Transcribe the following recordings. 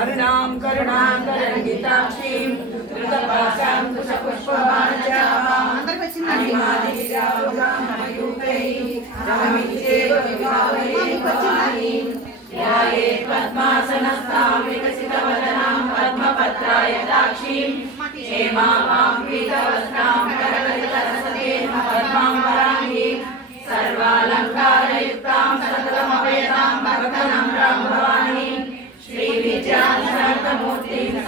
अरुणां करुणाङ्गरण्डिताक्षीं कृतपाशां कुशपुष्पवाणजापां ध्याये विकसितवदनां पद्मपत्राय दाक्षीं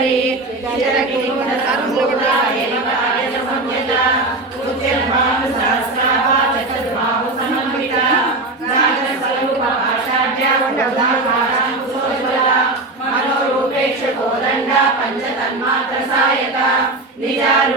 ಸುಂದರಿ ಇದರಕ್ಕೆ ಗುಣ ಸಂಪೂರ್ಣ ಏಕಕಾರ್ಯ ಸಮನ್ವಿತ ಉದ್ಯಮಾನು ಸಹಸ್ರಾಭ ಚತುರ್ಭಾವು ಸಮನ್ವಿತ ನಾಗರ ಸ್ವರೂಪ ಭಾಷಾಢ್ಯ ಮನೋರೂಪೇಕ್ಷ ಕೋದಂಡ ಪಂಚ ತನ್ಮಾತ್ರ ಸಹಾಯಕ ನಿಜಾರು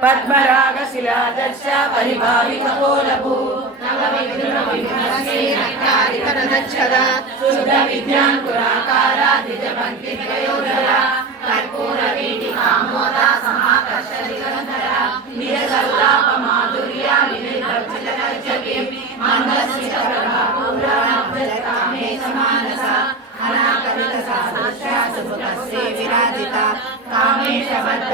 कर्णपूर मनोहरा पद्मरागशिला दर्श परिभावित कोलभू शुद्ध विद्याङ्कुराकारा द्विजपङ्क्ति प्रयोधरा कर्पूर वीटिकामोदा समाकर्ष दिगन्धरा निरसल्लाप माधुर्या विनिर्भर्जित कर्जके मन्दस्मित प्रभापूरा नभ्यकामे समानसा अनाकरित सादृश्या सुभुतस्ये विराजिता कामेश बद्ध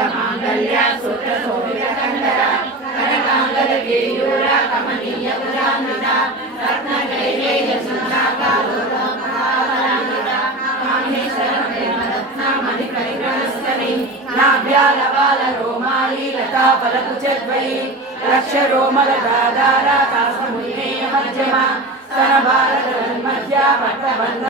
రక్ష రోమల దాదారా కాస్త మున్నే మధ్యమ మధ్య పట్టబంధ